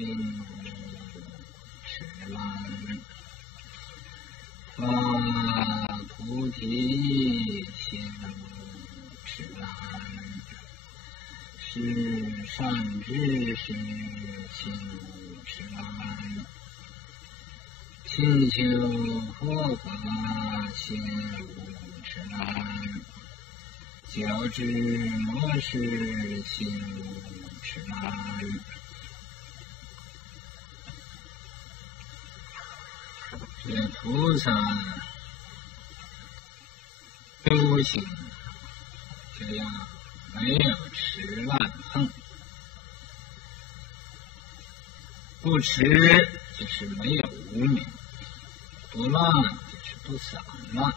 心持来，发菩提心持来，是善知识心持来，勤修佛法心持来，教知末世心持来。这菩萨修行这样没有持乱碰，不持就是没有无明，不乱就是不散乱，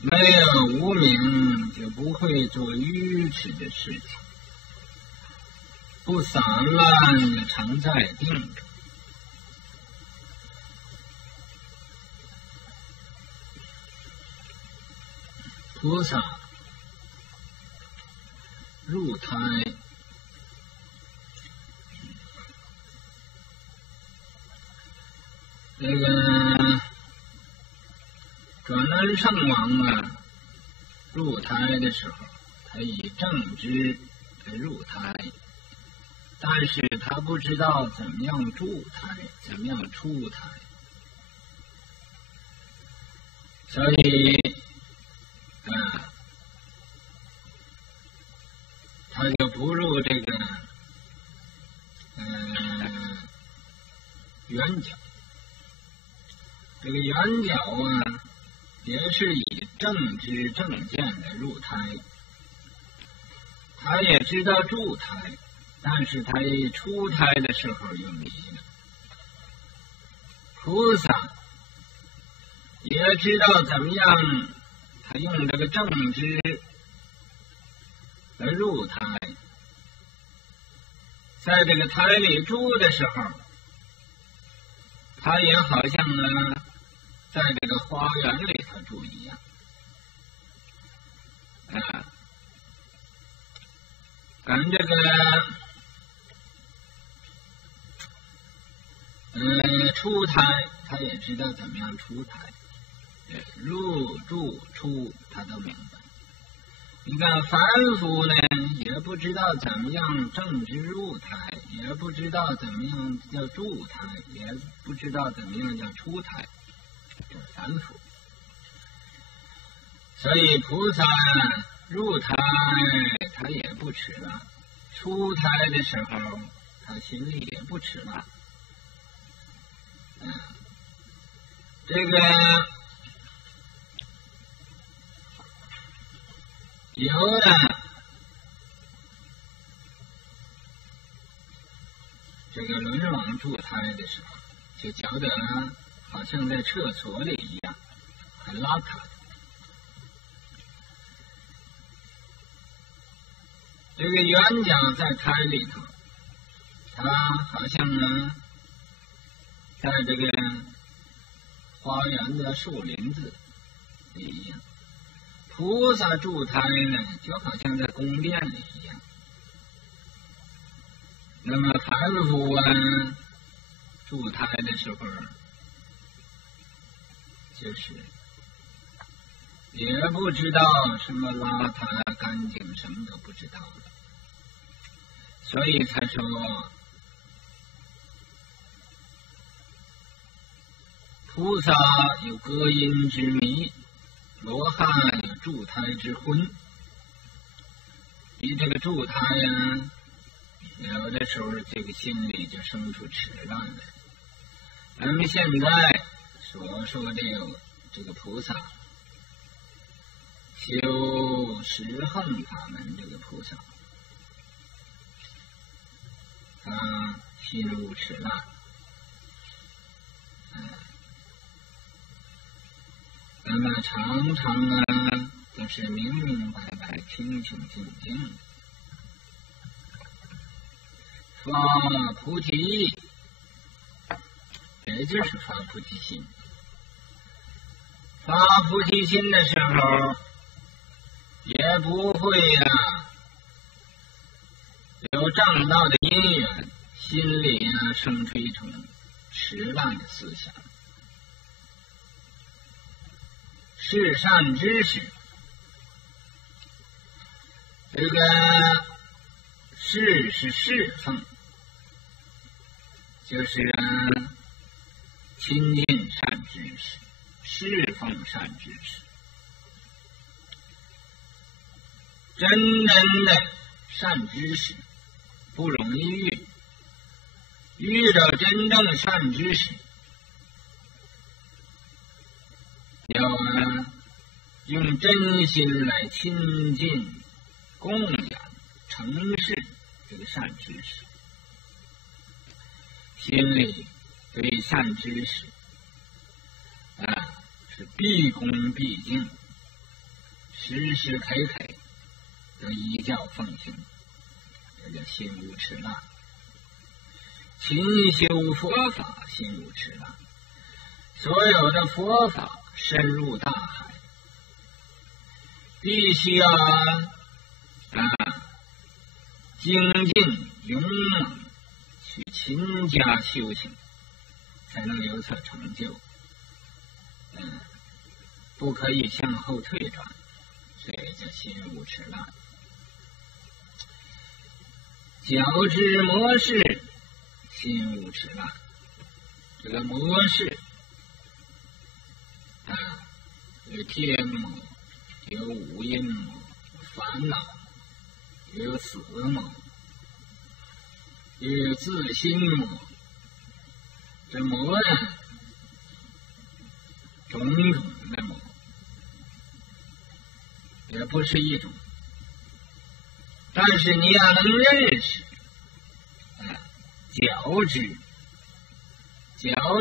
没有无明就不会做愚痴的事情，不散乱就常在定中。菩萨入胎这个转轮圣王入胎的时候，他以正知入胎，但是他不知道怎么样入胎，怎么样出胎，所以他就不入这个圆角。这个圆角也是以正知正见的入胎，他也知道入胎，但是他一出胎的时候又迷了。菩萨也知道怎么样，他用这个正知来入胎，在这个胎里住的时候，他也好像在这个花园里头住一样，跟这个出胎，他也知道怎么样出胎，入住出他都明白。你看凡夫呢，也不知道怎么样正知入胎，也不知道怎么样叫入胎，也不知道怎么样叫出胎，叫凡夫。所以菩萨入胎他也不迟了，出胎的时候他心里也不迟了。这个有这个轮王入胎的时候，就觉得好像在厕所里一样，很邋遢。这个圆角在胎里头，它好像在这个花园的树林子一样。菩萨住胎呢，就好像在宫殿里一样。那么凡夫住胎的时候，就是也不知道什么邋遢干净，什么都不知道了，所以才说菩萨有歌音之迷，罗汉有助胎之昏。你这个助胎有的时候这个心里就生出痴乱来。咱们现在所说的这个菩萨修十横法门，这个菩萨他心入痴乱，那么常常都是明明白白、清清净净，发菩提，也就是发菩提心。发菩提心的时候，也不会有正道的因远心里生出一种迟烂的思想。是善知识，这个侍是侍奉，就是亲近善知识，侍奉善知识。真正的善知识不容易遇到真正的善知识，要用真心来亲近、供养、承事这个善知识，心里对善知识是毕恭毕敬，时时刻刻都依教奉行，这叫心无迟烂。勤修佛法，心无迟烂。所有的佛法深入大海，必须要精进勇猛，去勤加修行，才能有所成就。不可以向后退转，所以叫心无迟烂。矫之模式，心无迟烂。这个模式有天魔，有五阴魔，烦恼，有死魔，有自心魔。这魔呢，种种的魔，也不是一种。但是你要能认识，矫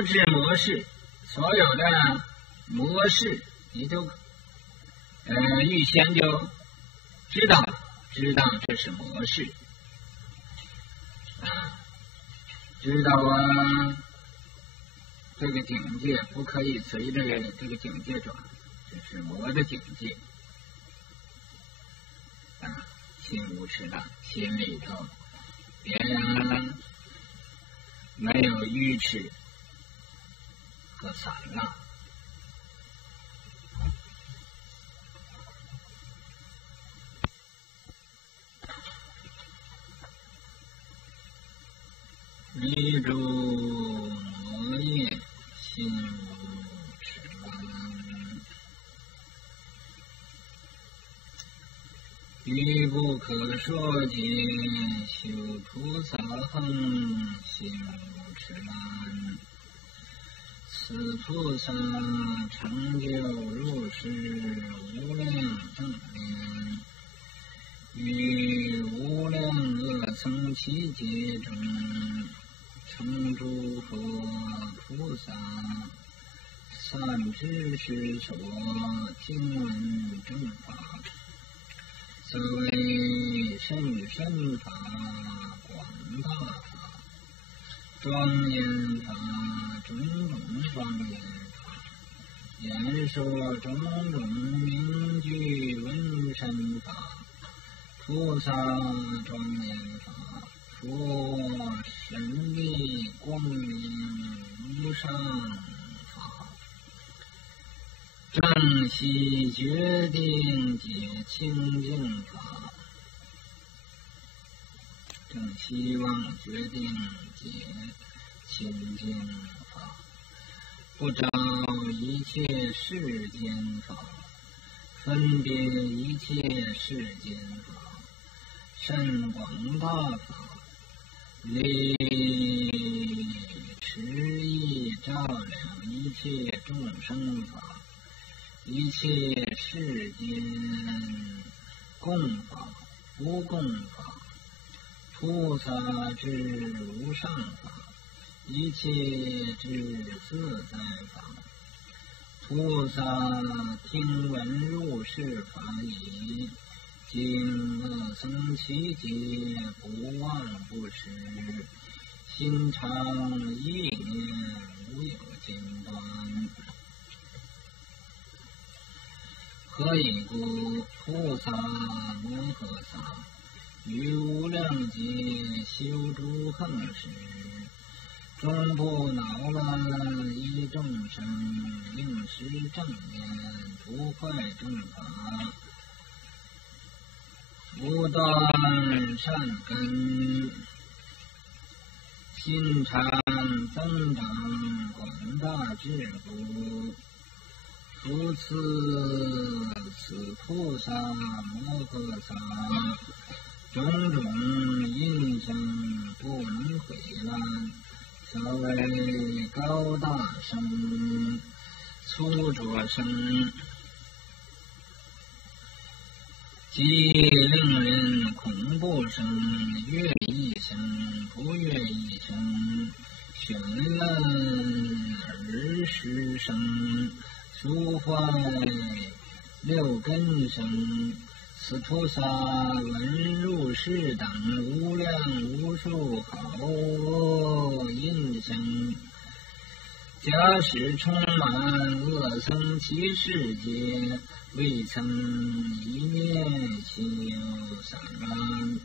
之模式，所有的模式，你都预先就知道这是模式，知道这个境界不可以随着这个境界转，这是魔的境界。心无迟烂，心里头别人没有愚痴和散乱。迷诸魔业，心无迟烂。于不可说尽，修菩萨行，心无迟烂。此菩萨成就如是无量正念，于无量恶僧祇劫中，成诸佛菩萨善知识所听闻正法。所谓甚深法、广大法、庄严法、种种庄严法，言说种种名句闻声法，菩萨庄严法，佛神力光明无上法，正悉决定解清净法，正希望决定解清净法，不着一切世间法，分别一切世间法，甚广大法，力持意照亮一切众生法，一切世间供法、不供法，菩萨之无上法，一切之自在法，菩萨听闻入世法已，经恶僧祇劫不忘不失，心常意念无有间断。何以故？菩萨摩诃萨于无量劫修诸横事，终不恼乱一众生，应施正念，不坏正法，不断善根，心常增长广大智慧。如此菩萨摩诃萨，种种因生不能毁乱，所谓高大生、粗浊生，即令人恐怖生、乐意生、不乐意生，玄论而实生，诸坏六根生。此菩萨闻入世等无量无数好因生，假使充满恶僧其世界，未曾一念心有散乱。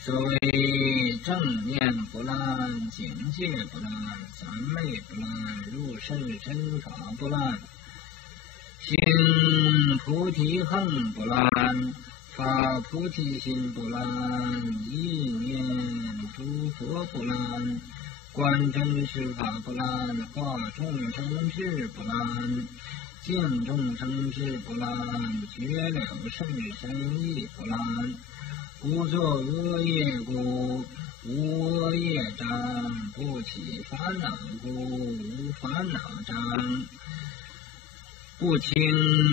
所谓正念不乱，境界不乱，三昧不乱，入世真法不乱，行菩提行不乱，发菩提心不乱，意念诸佛不乱，观真实法不乱，化众生智不乱，见众生智不乱，觉了甚深意不乱。不作恶业故，无恶业障；不起烦恼故，无烦恼障。不轻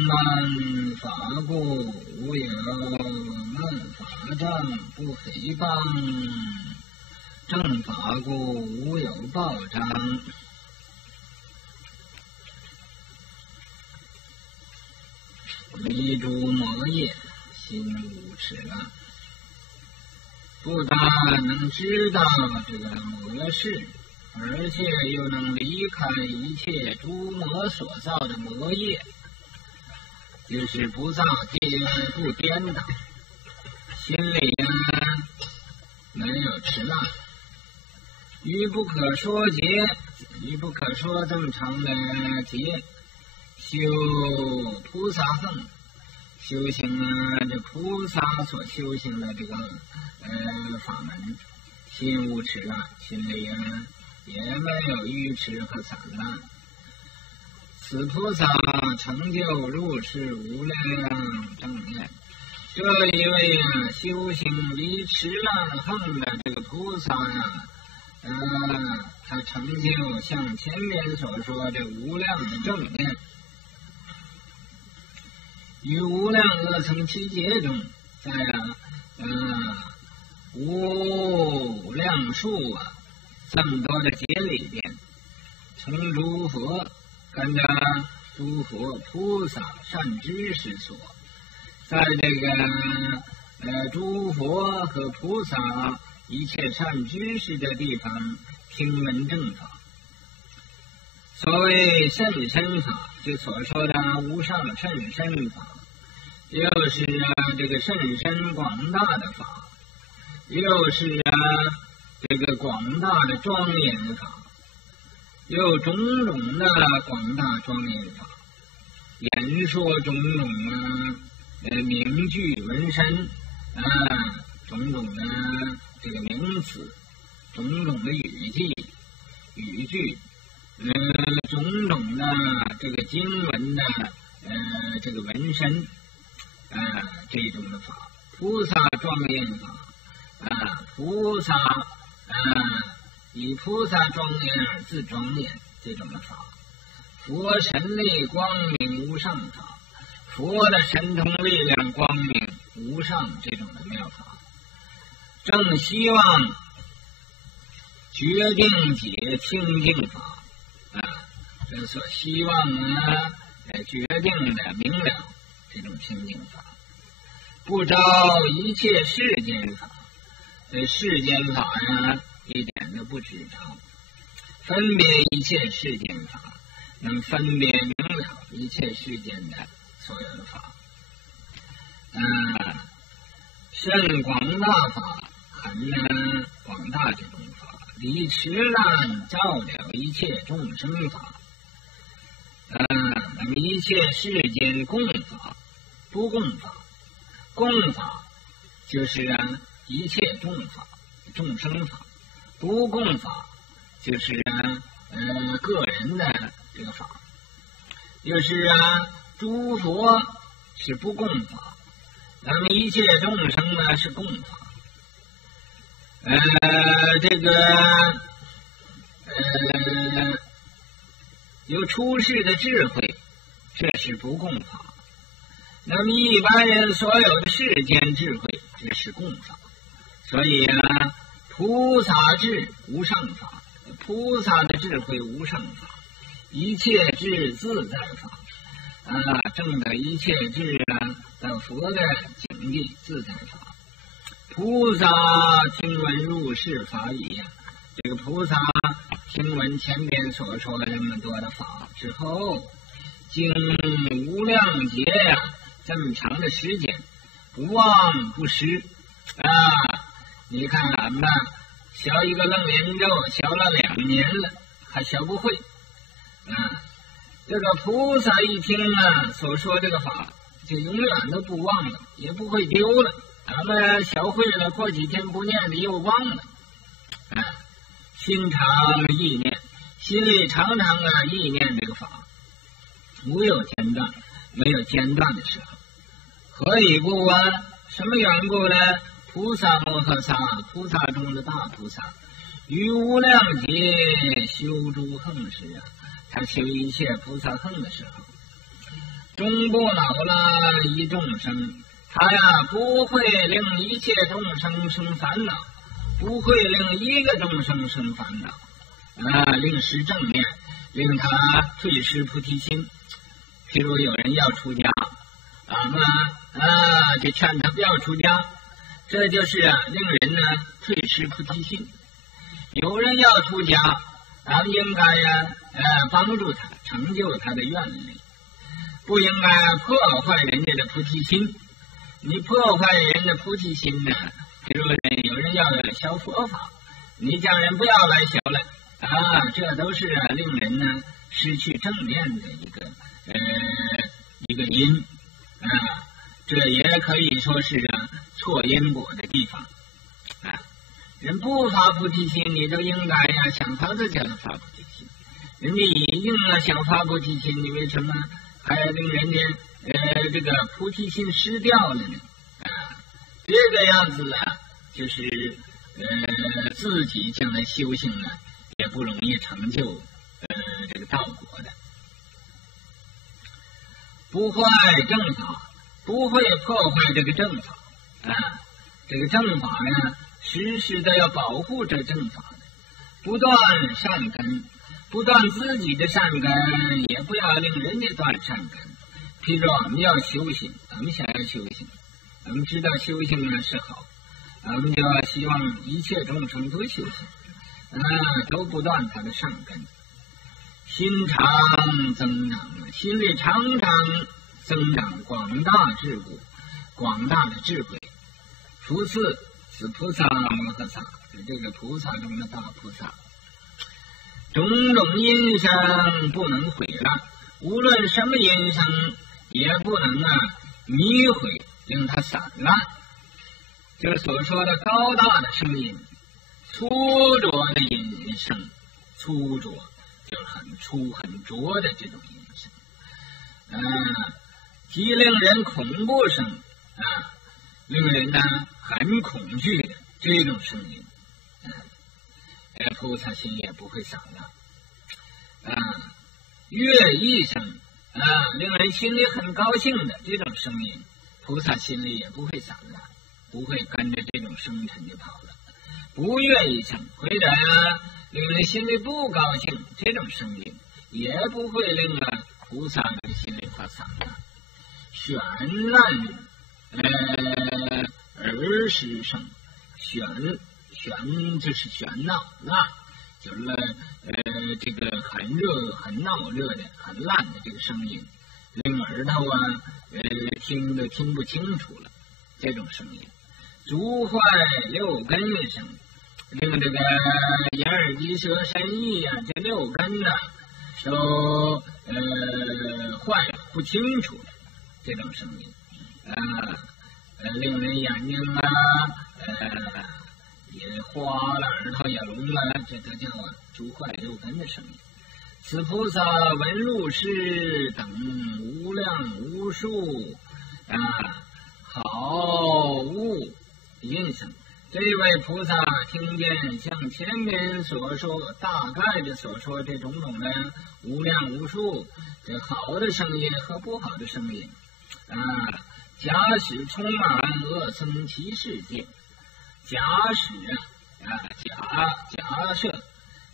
慢法故，无有慢法障；不诽谤正法故，无有报障。离诸魔业，心无痴乱，不但能知道这个魔事，而且又能离开一切诸魔所造的魔业，就是不造颠不颠倒，心里没有痴乱，于不可说劫，于不可说正常的劫，修菩萨行，修行这菩萨所修行的这个法门，心无痴乱，心里也没有愚痴和散乱。此菩萨成就入世无量正念，这一位修行离痴乱横的这个菩萨他成就像前面所说的无量的正念，于无量恶僧七劫中，在无量数这么多的劫里边，从诸佛跟着诸佛菩萨善知识所，在这个诸佛和菩萨一切善知识的地方听闻正法。所谓甚深法，就所说的无上甚深法，又是这个甚深广大的法，又是这个广大的庄严法，又种种的广大庄严法，言说种种名句文身种种的这个名词，种种的语句种种的这个经文的这个文身这种的法，菩萨庄严法菩萨以菩萨庄严而自庄严这种的法，佛神力光明无上法，佛的神通力量光明无上这种的妙法，正希望决定解清净法这所希望决定的明了这种清净法，不着一切世间法，对世间法一点都不知道，分别一切世间法，能分别明了一切世间的所有的法甚广大法，含广大这种法，离迟烂照了一切众生法。那么一切世间共法，不共法，共法就是一切众法、众生法，不共法就是个人的这个法，就是诸佛是不共法，那么一切众生呢是共法。有出世的智慧，这是不共法。那么一般人所有的世间智慧，这是共法。所以菩萨智无上法，菩萨的智慧无上法，一切智自在法。证得一切智到佛的境地自在法。菩萨听闻入世法语这个菩萨听闻前边所说的这么多的法之后，经无量劫这么长的时间，不忘不失你看俺们学一个楞严咒学了2年了，还学不会这个菩萨一听所说这个法，就永远都不忘了，也不会丢了。咱们学会了，过几天不念的又忘了心常意念，心里常常意念这个法，无有间断，没有间断的时候。何以故什么缘故呢？菩萨摩诃萨，菩萨中的大菩萨，于无量劫修诸横事他修一切菩萨横的时候，终不恼了一众生，他不会令一切众生生烦恼，不会令一个众生生烦恼令实正念，令他退失菩提心。譬如有人要出家，就劝他不要出家，这就是令人退失菩提心。有人要出家，咱们应该帮助他，成就他的愿力，不应该破坏人家的菩提心。你破坏人的菩提心呢，比如有人要学佛法，你叫人不要来学了这都是令人呢失去正念的一个因这也可以说是错因果的地方人不发菩提心，你都应该想法子叫他发菩提心。人家已经想发菩提心，你为什么还要令人家这个菩提心失掉了呢这个样子就是自己将来修行也不容易成就这个道果的。不坏正法，不会破坏这个正法这个正法时时的要保护这正法的，不断善根，不断自己的善根，也不要令人家断善根。譬如我们要修行，我们想要修行，我们知道修行是好，我们就希望一切众生都修行都不断他的善根，心常增长，心里常常增长广大智慧，广大的智慧。其次是菩萨摩诃萨，是这个菩萨中的大菩萨，种种因生不能毁乱，无论什么因生也不能迷毁，令它散乱。就是所说的高大的声音，粗浊的音声，粗浊就是很粗很浊的这种音声极令人恐怖声令人很恐惧的这种声音菩萨心也不会散乱乐意声令人心里很高兴的这种声音，菩萨心里也不会散乱，不会跟着这种声尘就跑了。不乐意声或者令人心里不高兴这种声音，也不会令菩萨的心里发散乱。旋乱而失声，旋就是喧闹，乱就是这个很热很闹热的很烂的这个声音，令耳朵听不清楚了这种声音。诸坏六根生，令这个眼耳鼻舌身意呀，这六根呢都坏不清楚的这种声音令人眼睛也花了，耳朵也聋了，这个叫诸坏六根的声音。此菩萨闻入世等无量无数好物音声，这位菩萨听见像前面所说大概的所说这种种的无量无数这好的声音和不好的声音假使充满恶僧其世界，假使假设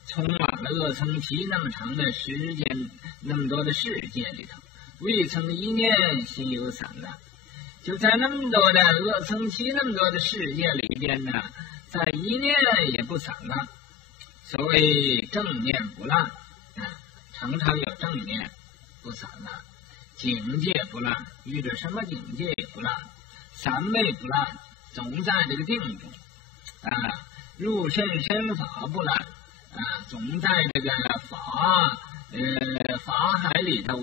充满了恶僧其那么长的时间，那么多的世界里头，未曾一念心有散乱，就在那么多的恶僧其那么多的世界里边呢，在一念也不散乱。所谓正念不乱常常有正念不散乱，境界不乱，遇着什么境界也不乱，三昧不乱，总在这个定中入甚深法不乱总在这个法海里头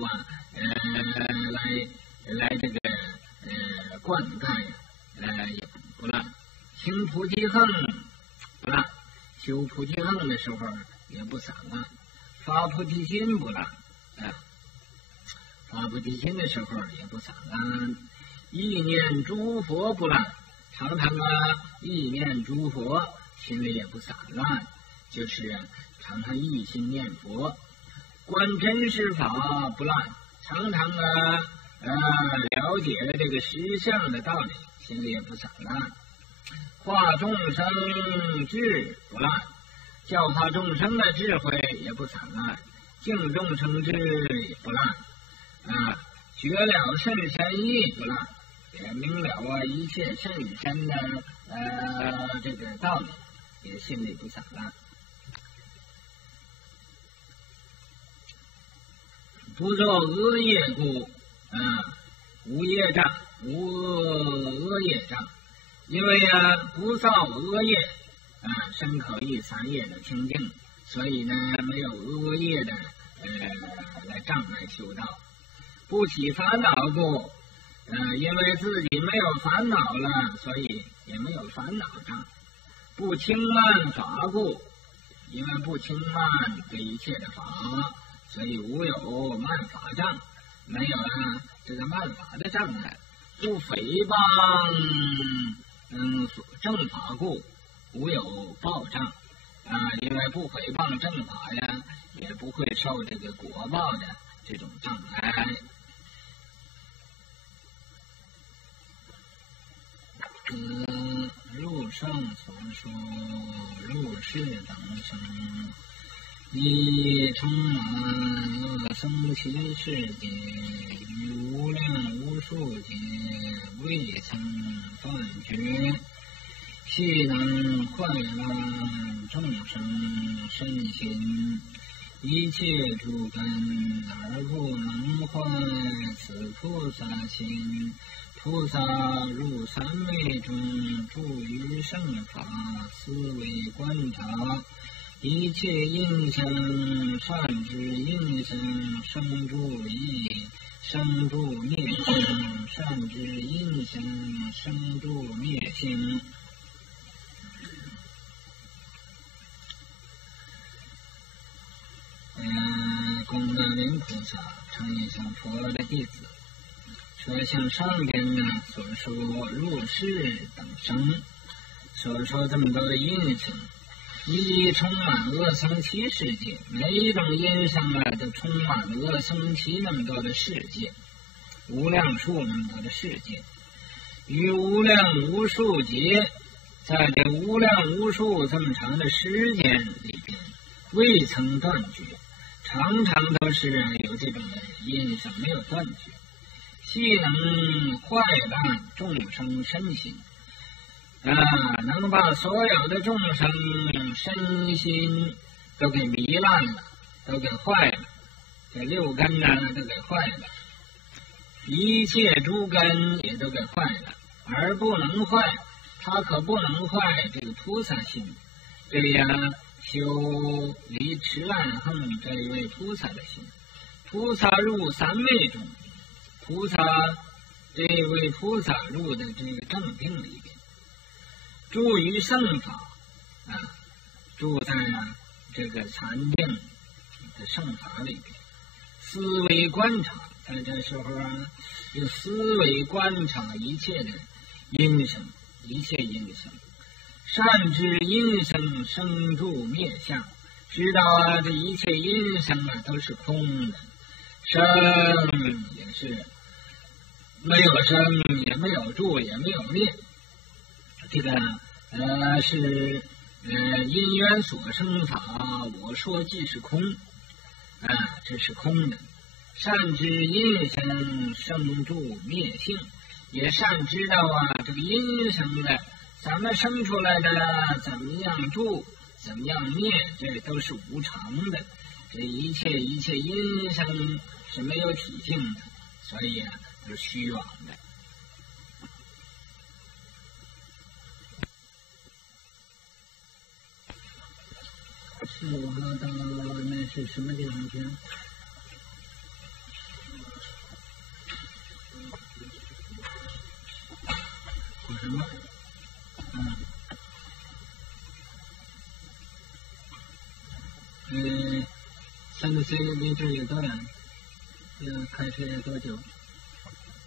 来这个灌溉也不乱，行菩提行不乱，修菩提行的时候也不散乱，发菩提心不乱发菩提心的时候也不散乱，意念诸佛不乱，常常意念诸佛心里也不散乱，就是常常一心念佛，观真实法不乱，常常了解了这个实相的道理，心里也不散乱，化众生智不乱，教化众生的智慧也不散乱，敬众生智也不乱觉了甚深义不乱，也明了一切甚深的这个道理，也心里不散乱。不做恶业故无业障，无恶业障，因为不造恶业身口意三业的清净，所以呢没有恶业的来障碍修道。不起烦恼故因为自己没有烦恼了，所以也没有烦恼障。不轻慢法故，因为不轻慢这一切的法，所以无有慢法障，没有这个慢法的障碍。不诽谤正法故，无有报障因为不诽谤正法呀，也不会受这个果报的这种障碍。入上所说入世等生，以充满恶僧其世界，于无量无数劫未曾断绝，悉能坏乱众生身心，一切诸根而不能坏此菩萨心。菩萨入三昧中，住于圣法，思维观察，一切应相善之应相生住意，生住灭性，善之应相生住灭性。功德林菩萨常也像佛的弟子说，像上边呢所说入世等生所说这么多的因性，一充满恶僧其世界，每一种因上都充满了恶僧其那么多的世界，无量数那么多的世界，于无量无数劫，在这无量无数这么长的时间里边未曾断绝，常常都是有这种的因上没有断绝，悉能坏烂众生身心能把所有的众生身心都给糜烂了，都给坏了，这六根都给坏了，一切诸根也都给坏了，而不能坏，他可不能坏这个菩萨心。这样修离持暗横这一位菩萨的心，菩萨入三昧中，这位菩萨入的这个正定里边，住于圣法住在这个禅定的圣法里边，思维观察，在这时候就思维观察一切的因生，一切因生，善知因生生住灭相，知道这一切因生都是空的，生也是没有生，也没有住，也没有灭，这个是因缘所生法，我说即是空这是空的。善知因生生住灭性，也善知道这个因生的咱们生出来的怎么样住，怎么样灭，这都是无常的，这一切因生是没有体性的，所以是虚妄的。是我到那是什么地方去？有什么？30岁的离职有多远？开始有多久？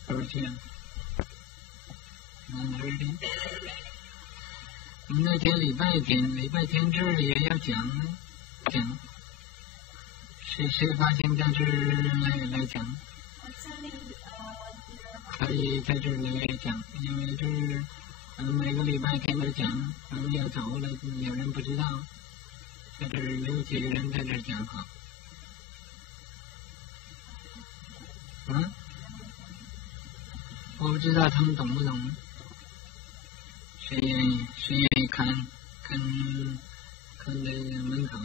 多少天？我们那天礼拜天这儿也要讲，谁发现在这儿来讲？可以在这里来讲，因为就是每个礼拜天都讲，咱们要走了，有人不知道，在这儿有几个人在这儿讲课。我不知道他们懂不懂。谁愿意看那个门口？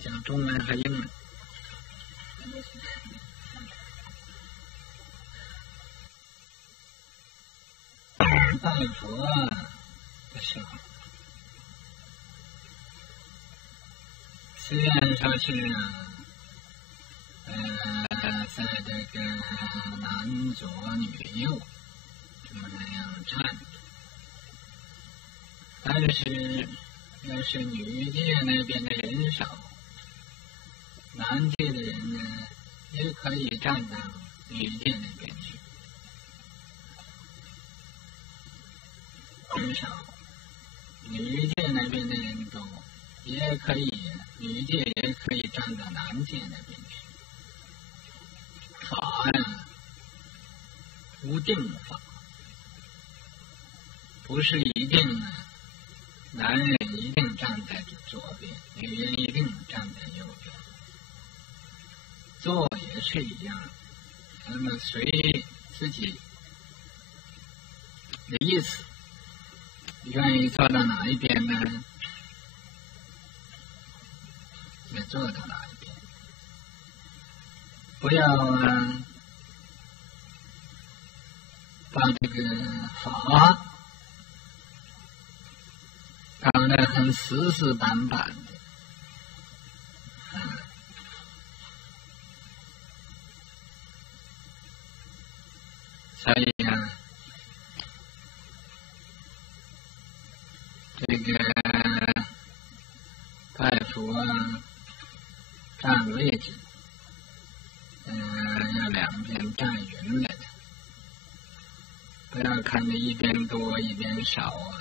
讲中文和英文。拜佛的时候，虽然说是在这个男左女右这么样站着，但是要是女界那边的人少，男界的人呢也可以站到女界那边去，人少，女界那边的人多，也可以，女界也可以站到男界那边去。法无定法，不是一定男人一定站在左边，女人一定站在右边。坐也是一样，那么随自己的意思，愿意坐到哪一边呢？就坐到哪一边，不要把这个法搞得很死板板的。所以这个拜佛站位置，要两边站匀了的，不要看着一边多一边少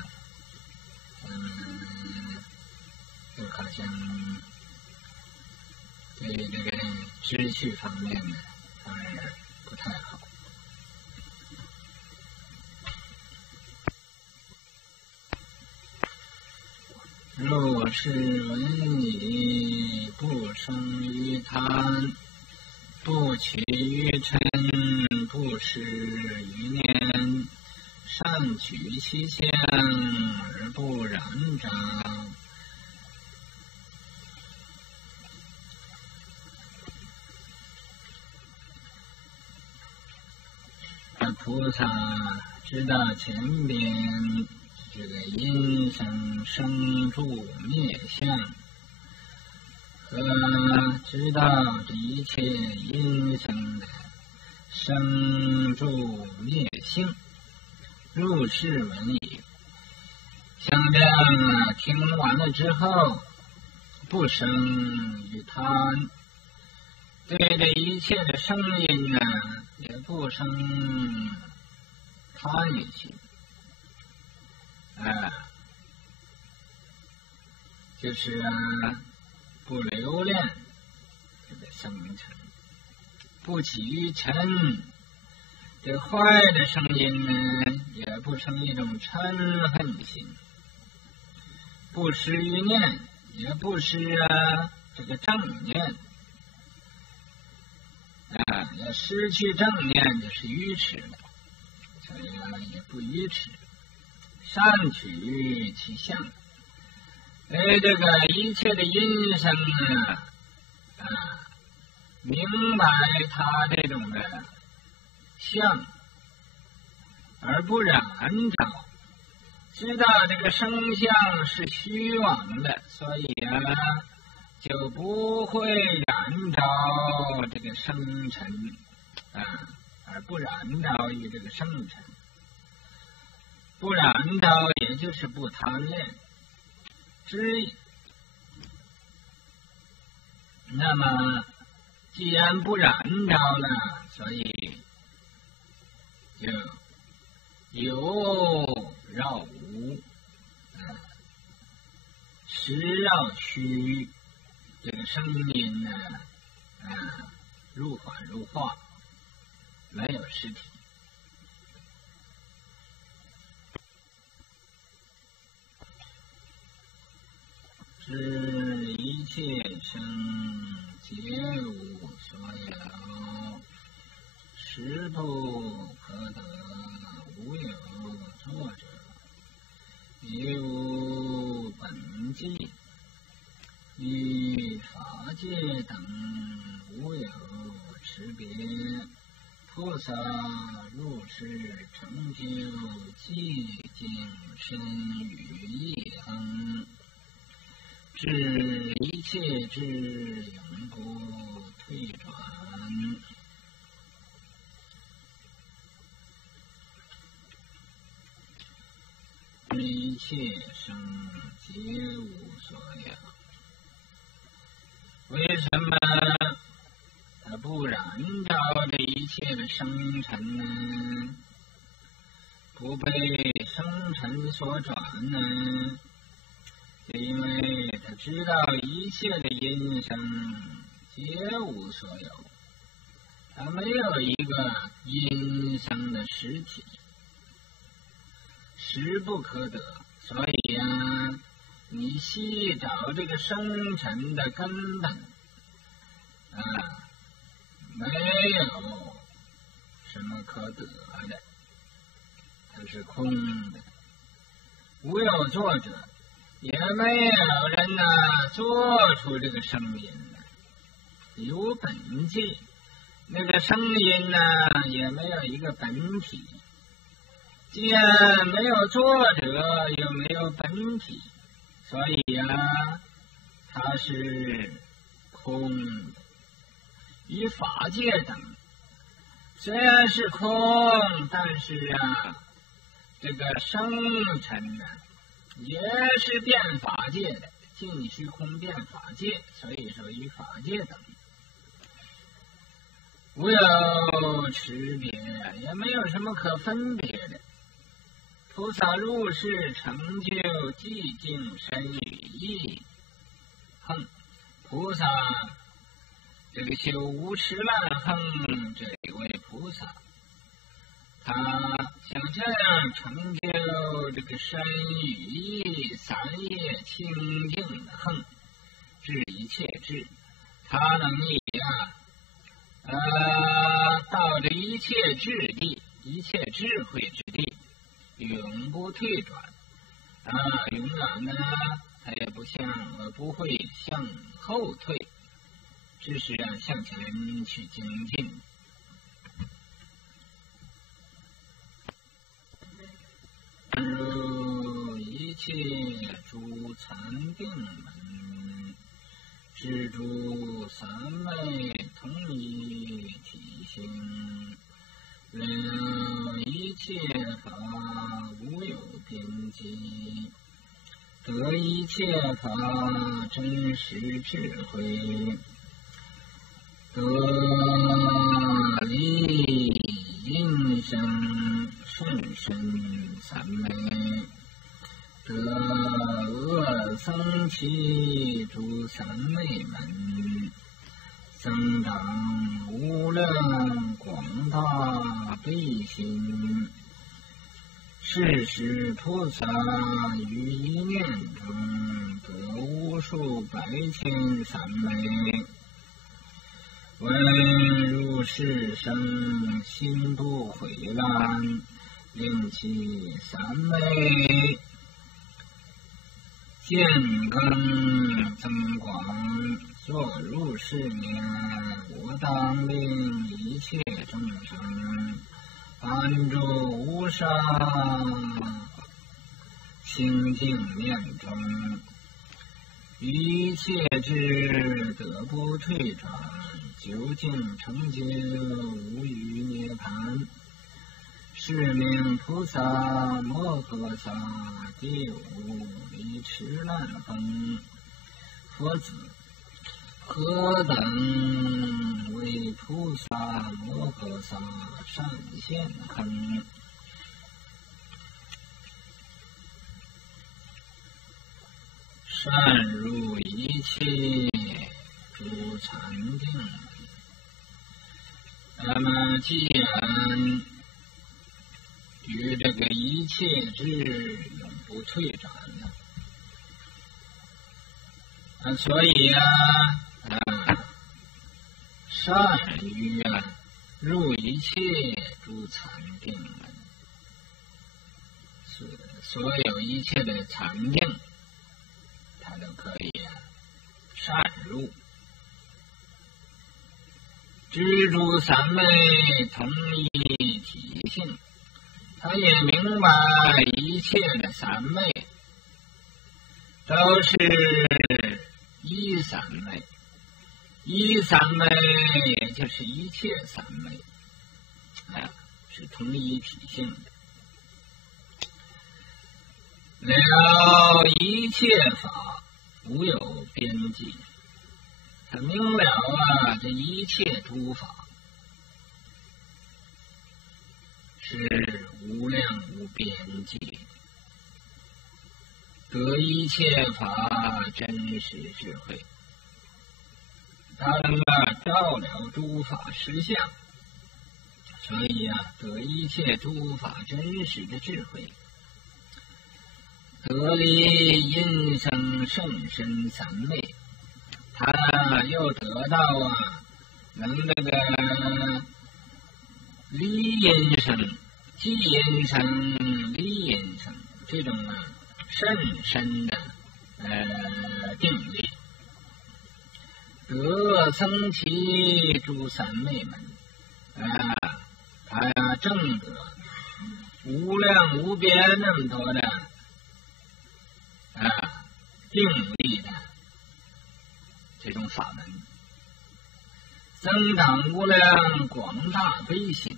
就好像对这个秩序方面呢，不太好。若是闻你不生于贪，不起于嗔，不失于念，善取其相而不染障，菩萨知道前边这个因生生住灭相，和知道这一切因生的生住灭性，入世闻已。像这样听完了之后，不生于贪，对这一切的声音呢，也不生贪欲心，就是不留恋这个生尘，不起于尘。这坏的声音呢，也不成一种嗔恨心，不失于念，也不失这个正念。要失去正念就是愚痴了，所以也不愚痴，善取其相。这个一切的因生明白它这种的相，而不染着，知道这个生相是虚妄的，所以就不会染着这个生尘而不染着于这个生尘，不染着也就是不贪恋之意。那么既然不染着了，所以就有绕无，实绕虚，这个声音呢，如幻如化，没有实体。是一切生皆无所有，实不可得，无有作者，亦无本际，与法界等无有识别。菩萨入世成就寂静身语意亨，至一切智永不退转。一切生皆无所有。为什么它不染着这一切的生尘呢？不被生尘所转呢？就因为他知道一切的因生皆无所有，他没有一个因生的实体，实不可得。所以你细找这个生尘的根本没有什么可得的，它是空的，无有作者，也没有人做出这个声音来，有本际，那个声音也没有一个本体。既然没有作者，又没有本体，所以它是空的。与法界等虽然是空，但是这个生尘也是变法界的，尽虚空变法界，所以说与法界等无有识别，也没有什么可分别的。菩萨入世成就寂静身语意亨，菩萨这个修无始乱亨这一位菩萨，他像这样成就这个身语意三业清净的亨，治一切智，他能以到这一切智地，一切智慧之地，永不退转永远他也不会向后退，只是向前去精进。切诸禅定门，知诸三昧同一体性，了一切法无有边际，得一切法真实智慧，得离因生顺身三昧，得恶僧祇诸三昧门，增长无量广大悲心，是时菩萨于一念中得无数百千三昧，闻如是生心不毁乱，令其三昧见更增广，作如是念：我当令一切众生安住无上清净念中，一切智得不退转，究竟成就无余涅槃。是名菩萨摩诃萨第五离痴难分。佛子，何等为菩萨摩诃萨善现坑？善入一切诸禅定。那么既然与这个一切智永不退转的，所以善于入一切诸禅定门，所有一切的禅定，它都可以善入。知诸三昧同一体性，他也明白一切的三昧都是一三昧，一三昧也就是一切三昧，是同一体性的。了一切法无有边际，他明了这一切诸法是无量无边际，得一切法真实智慧，他能照了诸法实相，所以得一切诸法真实的智慧，得离因生甚深三昧，他又得到能那个离因生、即因生、离因生这种甚深的定力，得僧祇诸三昧门，他证得无量无边那么多的定力的这种法门，增长无量广大悲心，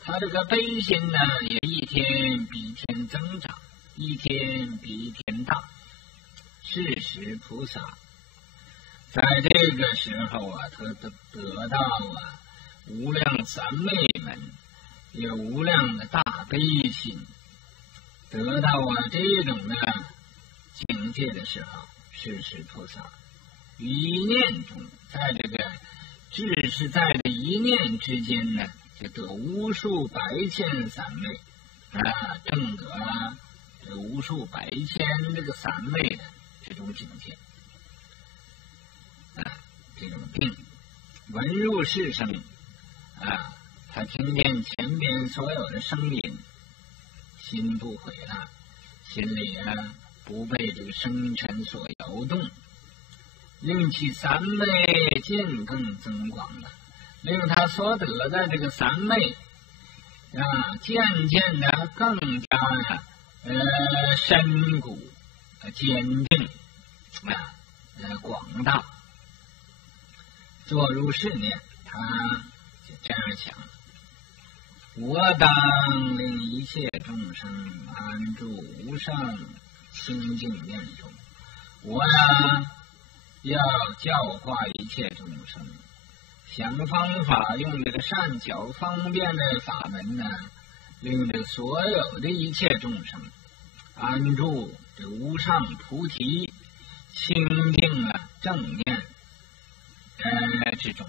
他这个悲心呢，也一天比一天增长，一天比一天大。是时菩萨在这个时候他得到无量三昧门，有无量的大悲心，得到这种的境界的时候，是时菩萨于一念中，在这个只是在这一念之间呢，就得无数百千三昧，证得这无数百千这个三昧的这种境界，这种定，闻入是声，他听见前边所有的声音，心不毁了，心里不被这个声尘所摇动，令其三昧渐更增广了，令他所得的这个三昧渐渐的更加深固坚定广大。坐入是念，他就这样想：我当令一切众生安住无上清净念中，我呢要教化一切众生，想方法用这个善巧方便的法门呢，令这所有的一切众生安住这无上菩提清净正念之中，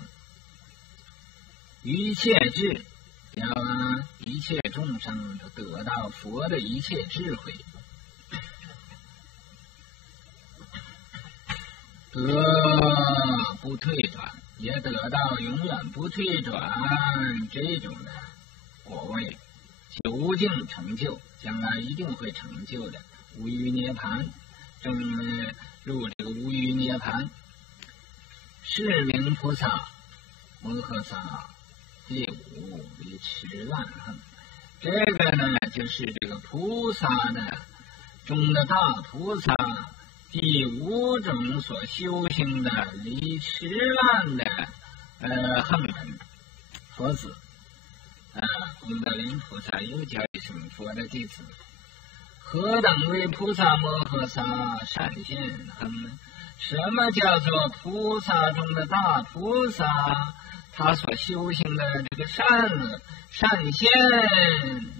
一切智，要一切众生都得到佛的一切智慧，得不退转，也得到永远不退转这种的果位，究竟成就，将来一定会成就的无余涅槃，正入这个无余涅槃。是名菩萨摩诃萨第五为持万行，这个呢就是这个菩萨的中的大菩萨第五种所修行的离持万的行门佛子。功德林菩萨又叫一声佛的弟子，何等为菩萨摩诃萨善现行呢？什么叫做菩萨中的大菩萨？他所修行的这个善现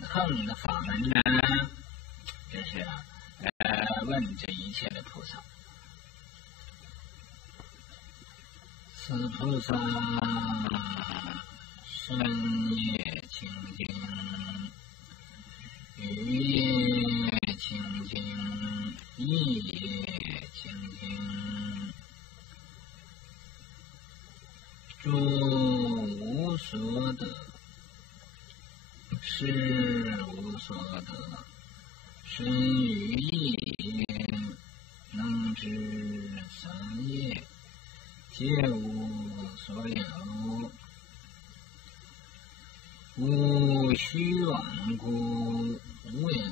行的法门呢？这是问这一切的菩萨。此菩萨身业清净，语业清净，意业清净，诸无所得，是无所得，身语意业，能知三业，皆无所有，无虚妄故，无有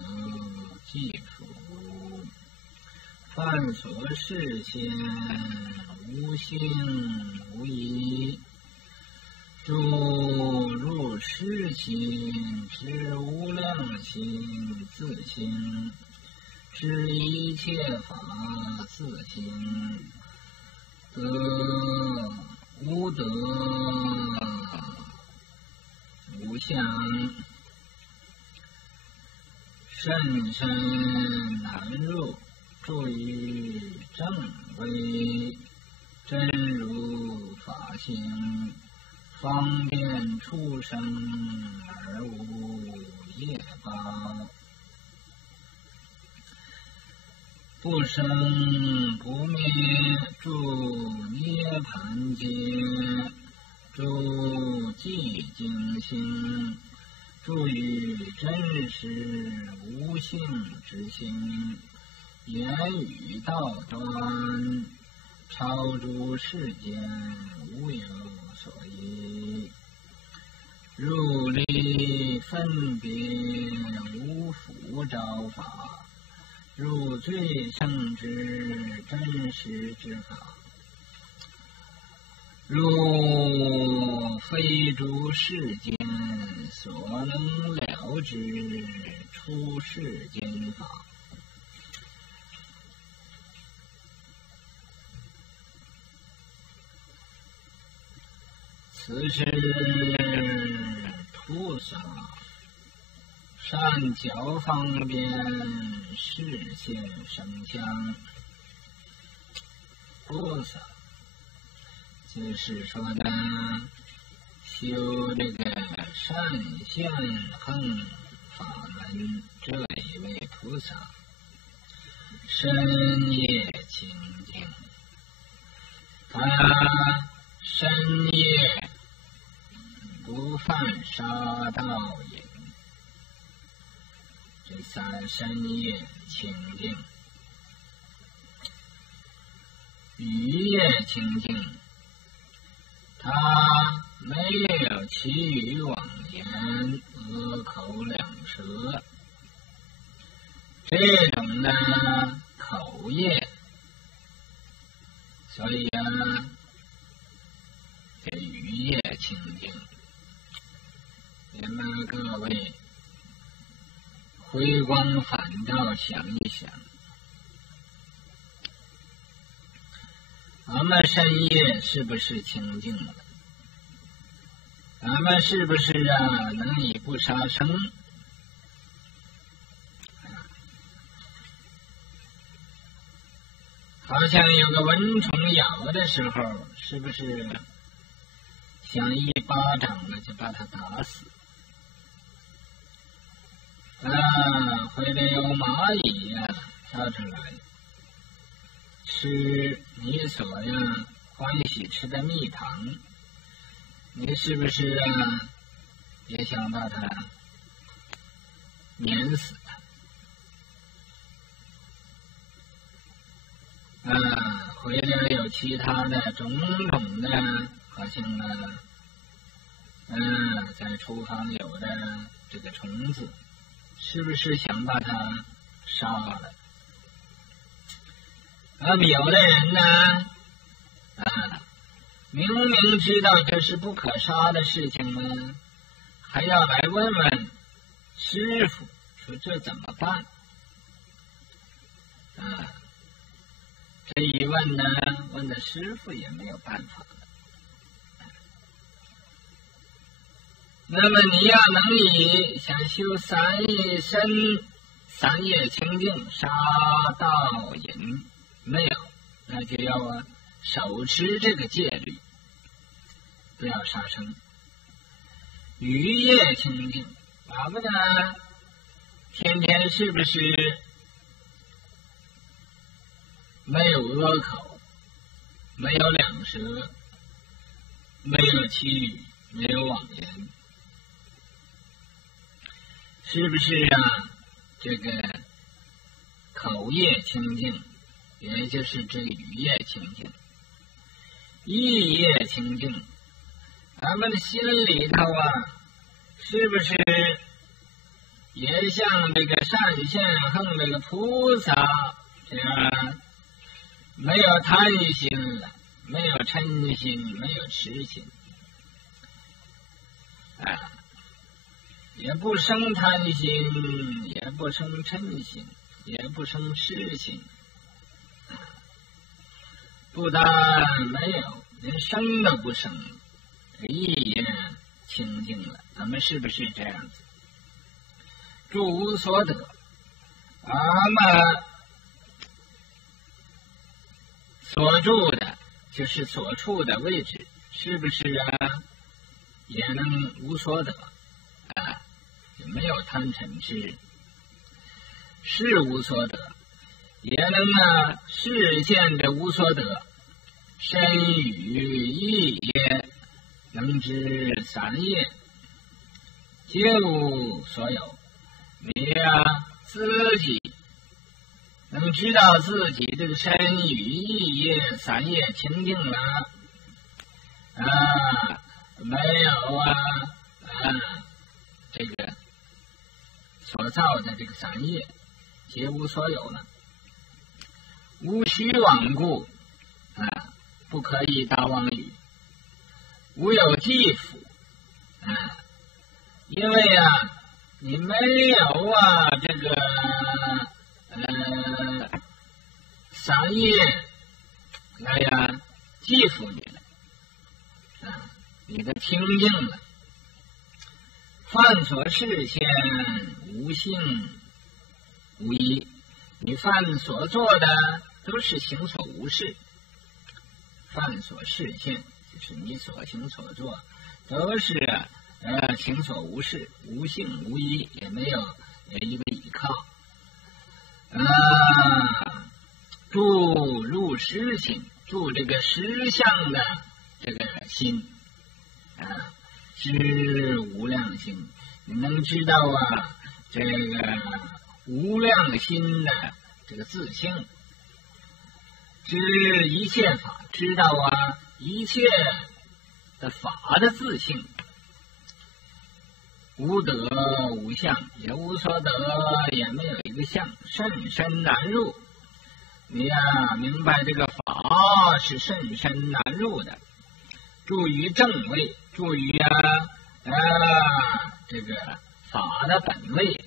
记处，凡所事现，无性无疑，诸入世心，知无量心自心，知一切法自心，得无得无相，甚深难入，住于正规，真如法性，方便出生而无业报，不生不灭，住涅盘界，住寂静心，住于真实无性之心，言语道端，超诸世间无有所依，入离分别无复招法，入最胜之真实之法，如非诸世间所能了之出世间法。此是菩萨善巧方便示现生相。菩萨就是说的修这个善现行法门这一位菩萨，身业清净，他身业不犯杀盗淫，这三身业清净，语业清净，他没有其余妄言，恶口两舌，这种的口业，所以这语业清净。你们各位回光返照想一想，咱们身业是不是清净了？咱们是不是能以不杀生？好像有个蚊虫咬的时候，是不是想一巴掌就把它打死？或者有蚂蚁跳出来吃你所欢喜吃的蜜糖，你是不是也想把它碾死？或者有其他的种种的，好像在厨房有的这个虫子，是不是想把它杀了？有的人呢，明明知道这是不可杀的事情呢，还要来问问师傅，说这怎么办？这一问呢，问的师傅也没有办法了。那么你要能以想修三业清净，杀盗淫没有，那就要守持这个戒律，不要杀生。语业清净，巴不得天天是不是没有恶口，没有两舌，没有绮语，没有妄言，是不是这个口业清净，也就是这个语业清净，意业清净，咱们的心里头是不是也像这个善现横这个菩萨这样，没有贪心了，没有嗔心，没有痴心，也不生贪心，也不生嗔心，也不生痴心，不但没有，连生都不生，意也清净了。咱们是不是这样子？住无所得，咱们所住的就是所处的位置，是不是也能无所得？没有贪嗔痴，是无所得，也能视现这无所得，身语意业，能知三业，皆无所有。你自己能知道自己这个身语意业三业清净了，没有这个所造的这个三业皆无所有了，无虚妄故，不可以大妄语，无有计辅，因为你没有这个三业来计辅你了，你的清净了，犯所事现，无性无依，你犯所做的都是行所无事，犯所事现就是你所行所做都是行所无事，无性无依，也没有一个依靠。住入实性，住这个实相的这个心，知无量心，你能知道这个无量心的这个自性，知一切法，知道一切的法的自性。无德无相，也无所得，也没有一个相，甚深难入。你呀，明白这个法是甚深难入的，助于正位，助于这个法的本位，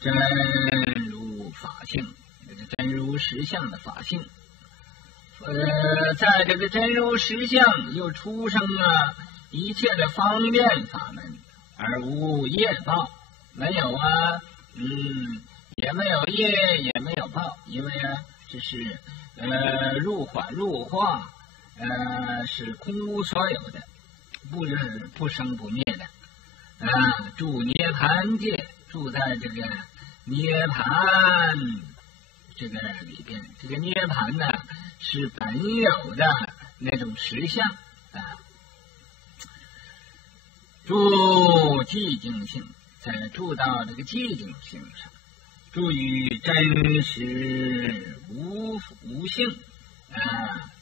真如法性，这个真如实相的法性。在这个真如实相又出生了一切的方便法门，而无业报，没有也没有业，也没有报，因为这是入缓入化，是空无所有的，不生不灭的，住涅盘界，住在这个涅盘这个里边，这个涅盘呢是本有的那种实相住寂静性，在住到这个寂静性上，住于真实无性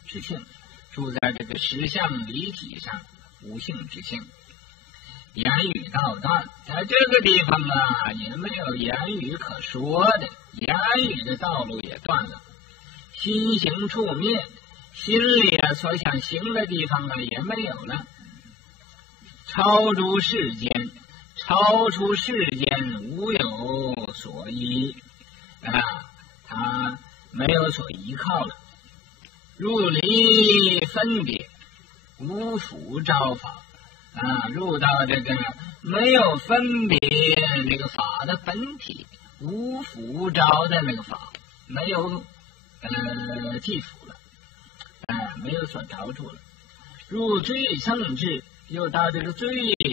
之性，住在这个实相离体上无性之性。言语道断，在这个地方也没有言语可说的，言语的道路也断了，心行处灭，心里所想行的地方也没有了，超出世间，超出世间无有所依他没有所依靠了，入离分别，无辅招法入到这个没有分别那个法的本体，无辅招的那个法，没有记辅了，没有所着住了，入最圣智，又到这个最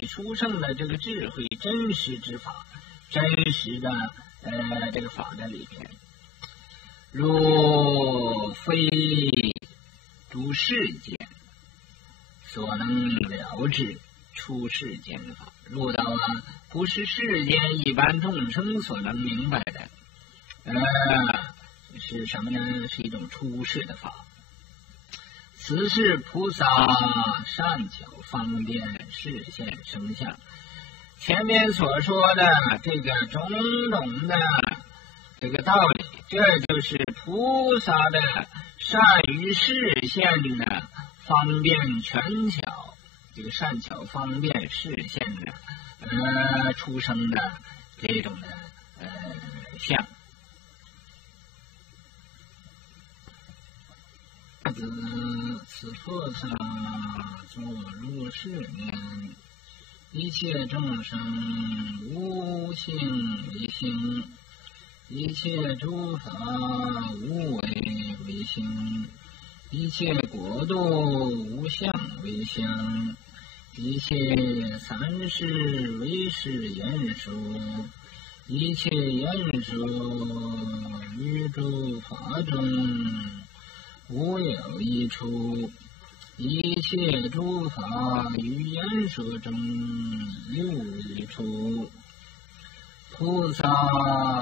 殊胜的这个智慧真实之法，真实的这个法的里边，若非诸世间所能了知出世间法，入到不是世间一般众生所能明白的是什么呢？是一种出世的法。此是菩萨善巧方便示现生相。前面所说的这个种种的这个道理，这就是菩萨的善于示现的方便权巧，这个善巧方便示现的出生的这种的相。此菩萨作入世年，一切众生无性为性，一切诸法无为为性，一切国度无相为相，一切三世为是言说，一切言说于诸法中无有一处，一切诸法于言说中有一处。菩萨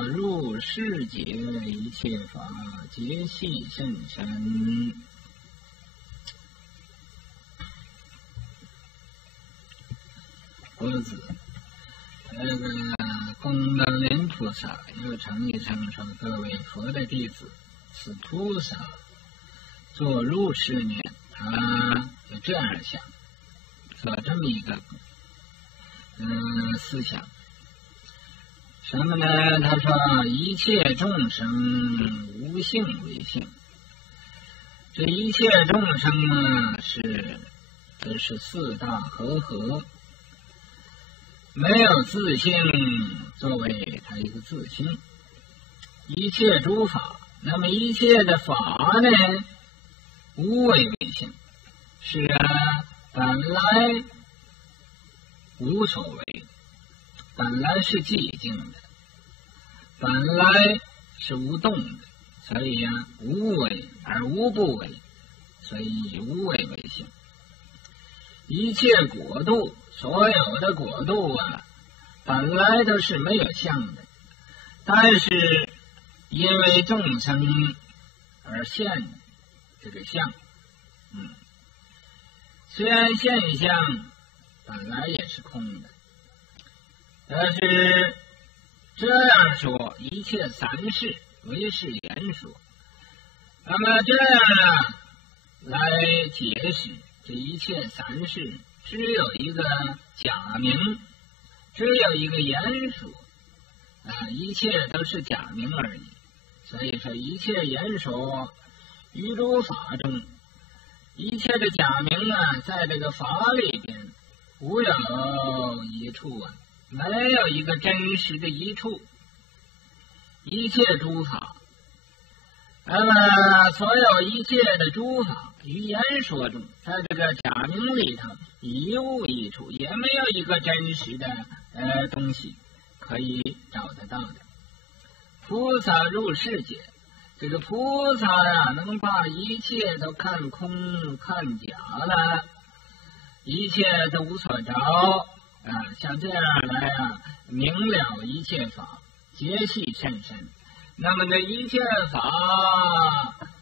入世界，一切法皆系甚深。佛子，功德林菩萨又称一称说：各位佛的弟子，此菩萨做入世年，他就这样想，做这么一个思想。什么呢？他说一切众生无性为性，这一切众生这是四大和，没有自性作为他一个自性。一切诸法，那么一切的法呢，无为为性，是本来无所为，本来是寂静的，本来是无动的，所以无为而无不为，所以无为为性。一切国度，所有的国度本来都是没有相的，但是因为众生而现这个相，虽然现象本来也是空的。但是这样说，一切三世为是言说。那么这样来解释这一切三世，只有一个假名，只有一个言说，一切都是假名而已。所以说，一切言说于诸法中，一切的假名在这个法里边无有一处没有一个真实的一处。一切诸法，那么所有一切的诸法于言说中，在这个假名里头一无一处，也没有一个真实的东西可以找得到的。菩萨入世界，这个菩萨能把一切都看空看假了，一切都无所着像这样来明了一切法，结系甚深。那么这一切法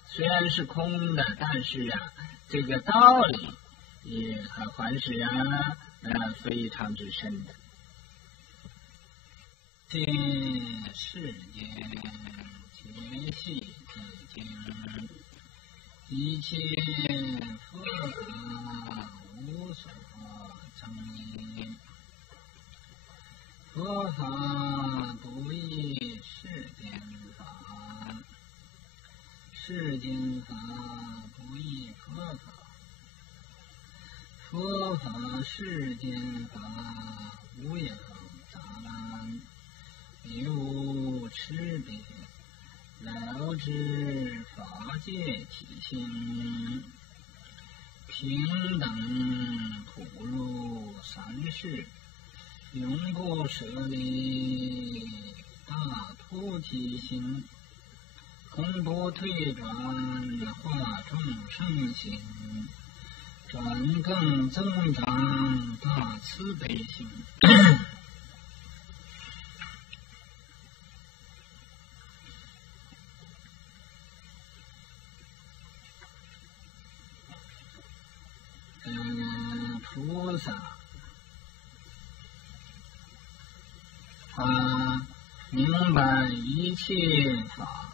虽然是空的，但是这个道理也还是非常之深的。这世间结系之经，一切佛法无所争议。佛法不异世间法，世间法不异佛法。佛法世间法无有杂乱，亦无差别，了知法界体性，平等普入三世，永不舍离大菩提心，空不退转化众生心，转更增长大慈悲心。菩萨他明白一切法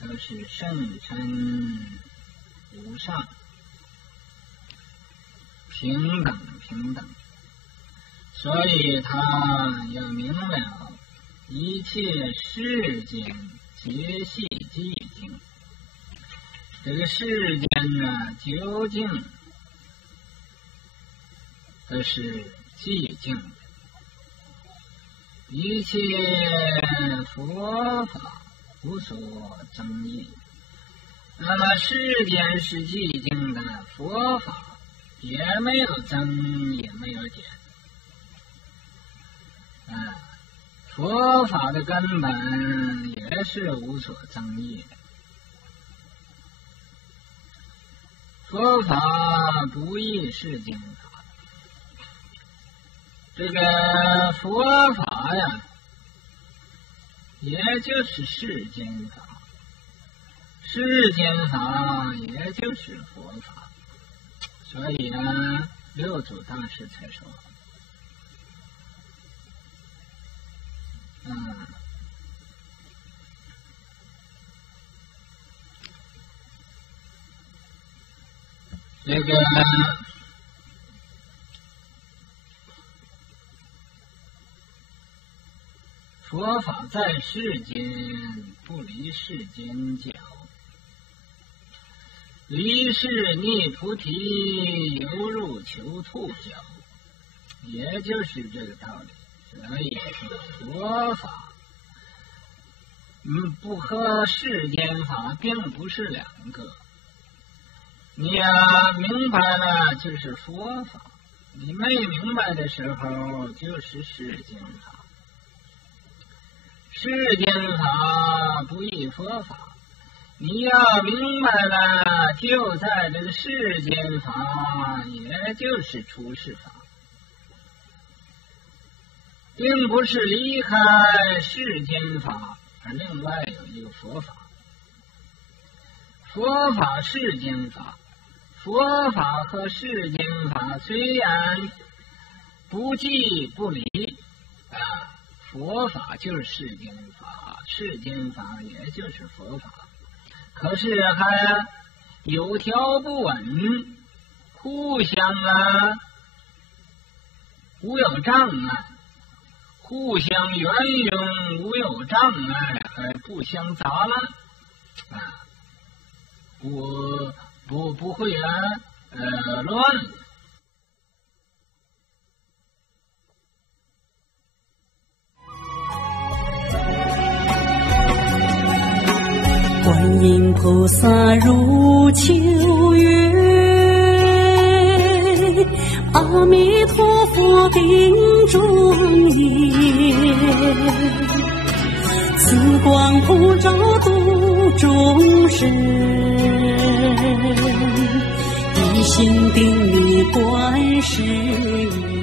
都是圣尘无上，平等，所以他也明了一切世间皆系寂静。这个世间究竟都是寂静的，一切佛法无所争议。那么世间是寂静的，佛法也没有增，也没有减。佛法的根本也是无所争议的。佛法不异世间法。这个佛法也就是世间法，世间法也就是佛法，所以六祖大师才说，这个佛法在世间，不离世间教，离世逆菩提，犹如求兔角，也就是这个道理。所以说佛法不和世间法并不是两个。你明白了就是佛法，你没明白的时候就是世间法。世间法不异佛法，你要明白了，就在这个世间法，也就是出世法，并不是离开世间法而另外有一个佛法。佛法世间法，佛法和世间法虽然不即不离啊，佛法就是世间法，世间法也就是佛法，可是还有条不紊，互相无有障碍，互相圆融，无有障碍，还不相杂乱啊，不会乱。观音菩萨如秋月，阿弥陀佛定中夜，慈光普照度众生，一心定力观世音。